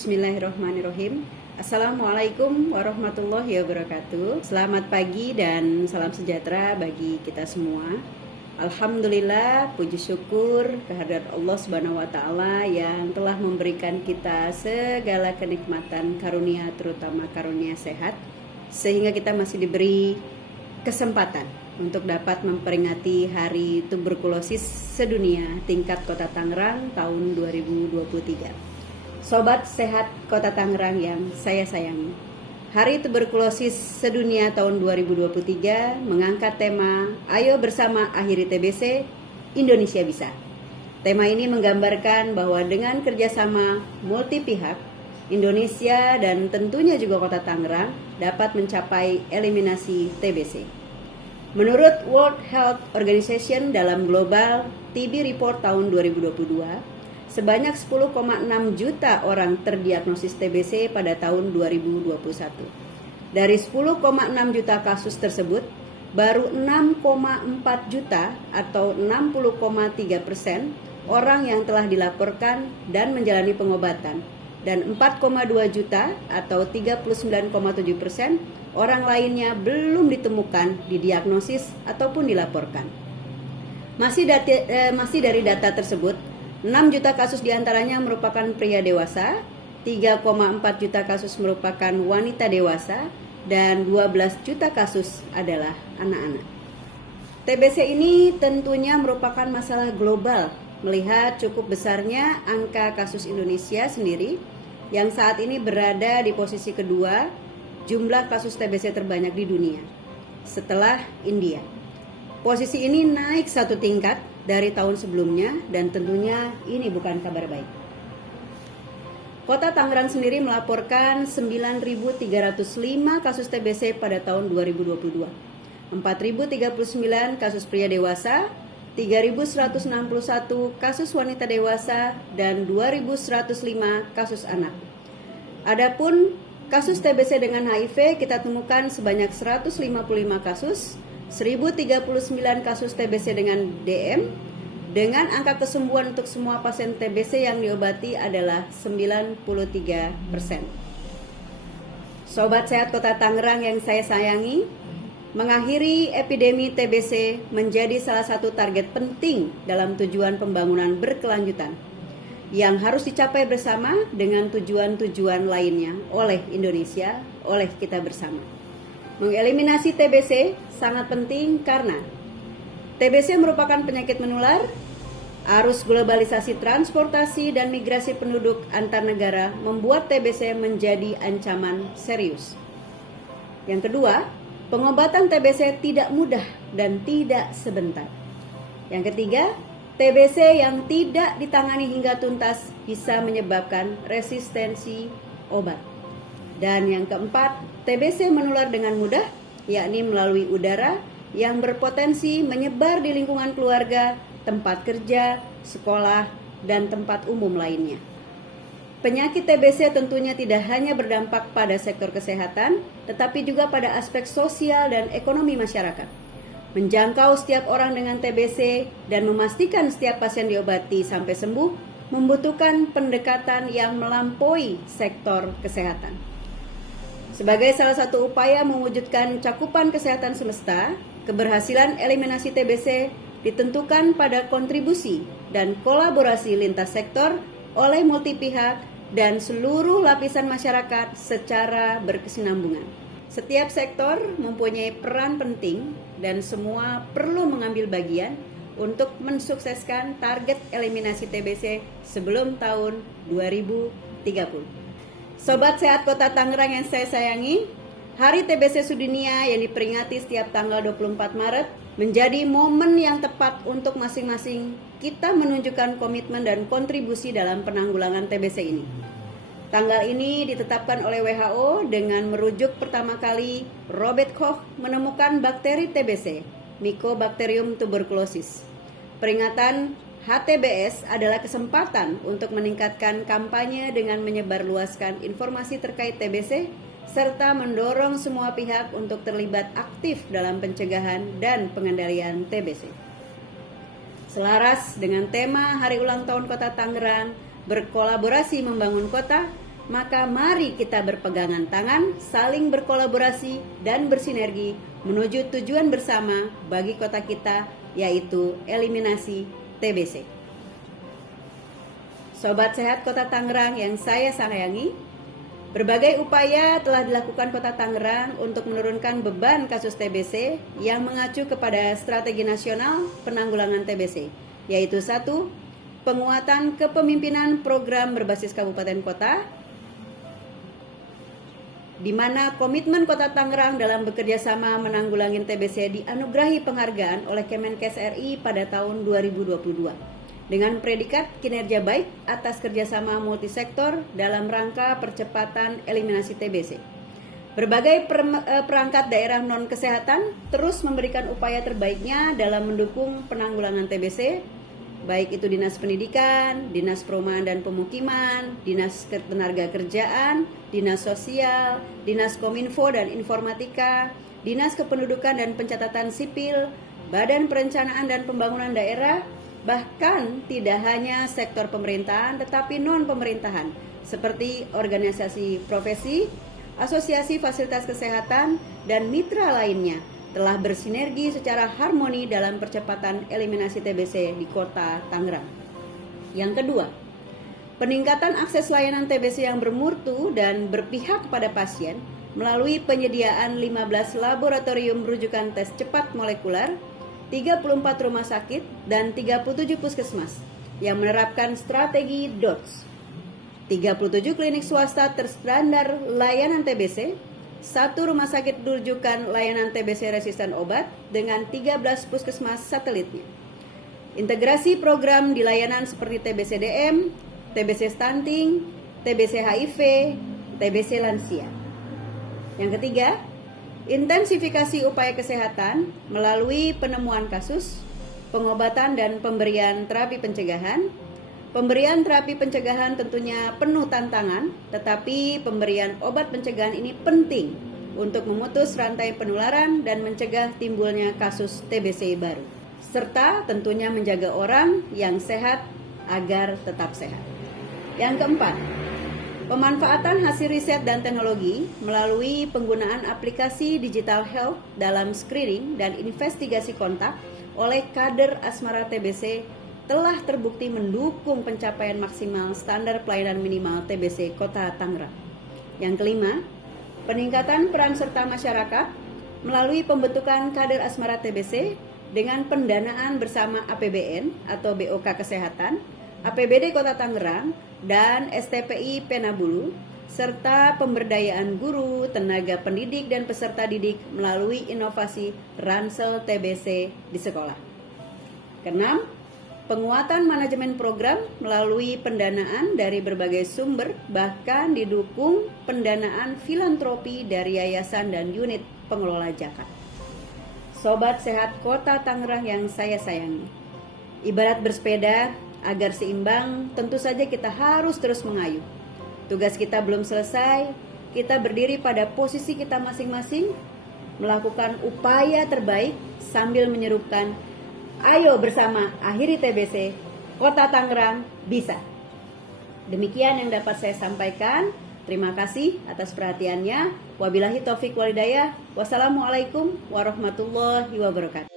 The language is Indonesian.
Bismillahirrahmanirrahim. Assalamualaikum warahmatullahi wabarakatuh. Selamat pagi dan salam sejahtera bagi kita semua. Alhamdulillah, puji syukur kehadirat Allah Subhanahu wa taala yang telah memberikan kita segala kenikmatan karunia, terutama karunia sehat, sehingga kita masih diberi kesempatan untuk dapat memperingati Hari Tuberkulosis Sedunia tingkat Kota Tangerang tahun 2023. Sobat Sehat Kota Tangerang yang saya sayangi, Hari Tuberkulosis Sedunia tahun 2023 mengangkat tema Ayo Bersama Akhiri TBC, Indonesia Bisa. Tema ini menggambarkan bahwa dengan kerjasama multi pihak, Indonesia dan tentunya juga Kota Tangerang dapat mencapai eliminasi TBC. Menurut World Health Organization dalam Global TB Report tahun 2022, sebanyak 10,6 juta orang terdiagnosis TBC pada tahun 2021. Dari 10,6 juta kasus tersebut, baru 6,4 juta atau 60,3% orang yang telah dilaporkan dan menjalani pengobatan, dan 4,2 juta atau 39,7% orang lainnya belum ditemukan, didiagnosis ataupun dilaporkan. Masih dari data tersebut, 6 juta kasus diantaranya merupakan pria dewasa, 3,4 juta kasus merupakan wanita dewasa, dan 12 juta kasus adalah anak-anak. TBC ini tentunya merupakan masalah global, melihat cukup besarnya angka kasus Indonesia sendiri yang saat ini berada di posisi kedua jumlah kasus TBC terbanyak di dunia setelah India. Posisi ini naik satu tingkat dari tahun sebelumnya dan tentunya ini bukan kabar baik. Kota Tangerang sendiri melaporkan 9.305 kasus TBC pada tahun 2022. 4.039 kasus pria dewasa, 3.161 kasus wanita dewasa, dan 2.105 kasus anak. Adapun kasus TBC dengan HIV kita temukan sebanyak 155 kasus, 1.039 kasus TBC dengan DM, dengan angka kesembuhan untuk semua pasien TBC yang diobati adalah 93%. Sobat Sehat Kota Tangerang yang saya sayangi, mengakhiri epidemi TBC menjadi salah satu target penting dalam tujuan pembangunan berkelanjutan yang harus dicapai bersama dengan tujuan-tujuan lainnya oleh Indonesia, oleh kita bersama. Mengeliminasi TBC sangat penting karena TBC merupakan penyakit menular, arus globalisasi transportasi dan migrasi penduduk antar negara membuat TBC menjadi ancaman serius. Yang kedua, pengobatan TBC tidak mudah dan tidak sebentar. Yang ketiga, TBC yang tidak ditangani hingga tuntas bisa menyebabkan resistensi obat. Dan yang keempat, TBC menular dengan mudah, yakni melalui udara yang berpotensi menyebar di lingkungan keluarga, tempat kerja, sekolah, dan tempat umum lainnya. Penyakit TBC tentunya tidak hanya berdampak pada sektor kesehatan, tetapi juga pada aspek sosial dan ekonomi masyarakat. Menjangkau setiap orang dengan TBC dan memastikan setiap pasien diobati sampai sembuh membutuhkan pendekatan yang melampaui sektor kesehatan. Sebagai salah satu upaya mewujudkan cakupan kesehatan semesta, keberhasilan eliminasi TBC ditentukan pada kontribusi dan kolaborasi lintas sektor oleh multi pihak dan seluruh lapisan masyarakat secara berkesinambungan. Setiap sektor mempunyai peran penting dan semua perlu mengambil bagian untuk mensukseskan target eliminasi TBC sebelum tahun 2030. Sobat Sehat Kota Tangerang yang saya sayangi, Hari TBC Sedunia yang diperingati setiap tanggal 24 Maret menjadi momen yang tepat untuk masing-masing kita menunjukkan komitmen dan kontribusi dalam penanggulangan TBC ini. Tanggal ini ditetapkan oleh WHO dengan merujuk pertama kali Robert Koch menemukan bakteri TBC, Mycobacterium tuberculosis. Peringatan HTBS adalah kesempatan untuk meningkatkan kampanye dengan menyebarluaskan informasi terkait TBC serta mendorong semua pihak untuk terlibat aktif dalam pencegahan dan pengendalian TBC. Selaras dengan tema Hari Ulang Tahun Kota Tangerang, berkolaborasi membangun kota, maka mari kita berpegangan tangan, saling berkolaborasi dan bersinergi menuju tujuan bersama bagi kota kita, yaitu eliminasi TBC. Sobat Sehat Kota Tangerang yang saya sayangi, berbagai upaya telah dilakukan Kota Tangerang untuk menurunkan beban kasus TBC yang mengacu kepada Strategi Nasional Penanggulangan TBC, yaitu 1. Penguatan kepemimpinan program berbasis kabupaten kota, di mana komitmen Kota Tangerang dalam bekerja sama menanggulangi TBC dianugerahi penghargaan oleh Kemenkes RI pada tahun 2022 dengan predikat kinerja baik atas kerjasama multisektor dalam rangka percepatan eliminasi TBC. Berbagai perangkat daerah non-kesehatan terus memberikan upaya terbaiknya dalam mendukung penanggulangan TBC, baik itu Dinas Pendidikan, Dinas Perumahan dan Pemukiman, Dinas Ketenagakerjaan, Dinas Sosial, Dinas Kominfo dan Informatika, Dinas Kependudukan dan Pencatatan Sipil, Badan Perencanaan dan Pembangunan Daerah, bahkan tidak hanya sektor pemerintahan tetapi non-pemerintahan seperti organisasi profesi, asosiasi fasilitas kesehatan, dan mitra lainnya telah bersinergi secara harmoni dalam percepatan eliminasi TBC di Kota Tangerang. Yang kedua, peningkatan akses layanan TBC yang bermutu dan berpihak pada pasien melalui penyediaan 15 laboratorium rujukan tes cepat molekuler, 34 rumah sakit, dan 37 puskesmas yang menerapkan strategi DOTS. 37 klinik swasta terstandar layanan TBC, 1 rumah sakit rujukan layanan TBC resisten obat dengan 13 puskesmas satelitnya. Integrasi program di layanan seperti TBC DM, TBC stunting, TBC HIV, TBC lansia. Yang ketiga, intensifikasi upaya kesehatan melalui penemuan kasus, pengobatan dan pemberian terapi pencegahan. Pemberian terapi pencegahan tentunya penuh tantangan, tetapi pemberian obat pencegahan ini penting untuk memutus rantai penularan dan mencegah timbulnya kasus TBC baru, serta tentunya menjaga orang yang sehat agar tetap sehat. Yang keempat, pemanfaatan hasil riset dan teknologi melalui penggunaan aplikasi digital health dalam screening dan investigasi kontak oleh kader asmara TBC telah terbukti mendukung pencapaian maksimal standar pelayanan minimal TBC Kota Tangerang. Yang kelima, peningkatan peran serta masyarakat melalui pembentukan kader asmara TBC dengan pendanaan bersama APBN atau BOK Kesehatan, APBD Kota Tangerang, dan STPI Penabulu, serta pemberdayaan guru, tenaga pendidik, dan peserta didik melalui inovasi Ransel TBC di sekolah. Keenam, penguatan manajemen program melalui pendanaan dari berbagai sumber, bahkan didukung pendanaan filantropi dari yayasan dan unit pengelola zakat. Sobat Sehat Kota Tangerang yang saya sayangi, ibarat bersepeda, agar seimbang, tentu saja kita harus terus mengayuh. Tugas kita belum selesai, kita berdiri pada posisi kita masing-masing, melakukan upaya terbaik sambil menyerukan, ayo bersama akhiri TBC, Kota Tangerang bisa. Demikian yang dapat saya sampaikan. Terima kasih atas perhatiannya. Wabillahi taufik walhidayah. Wassalamualaikum warahmatullahi wabarakatuh.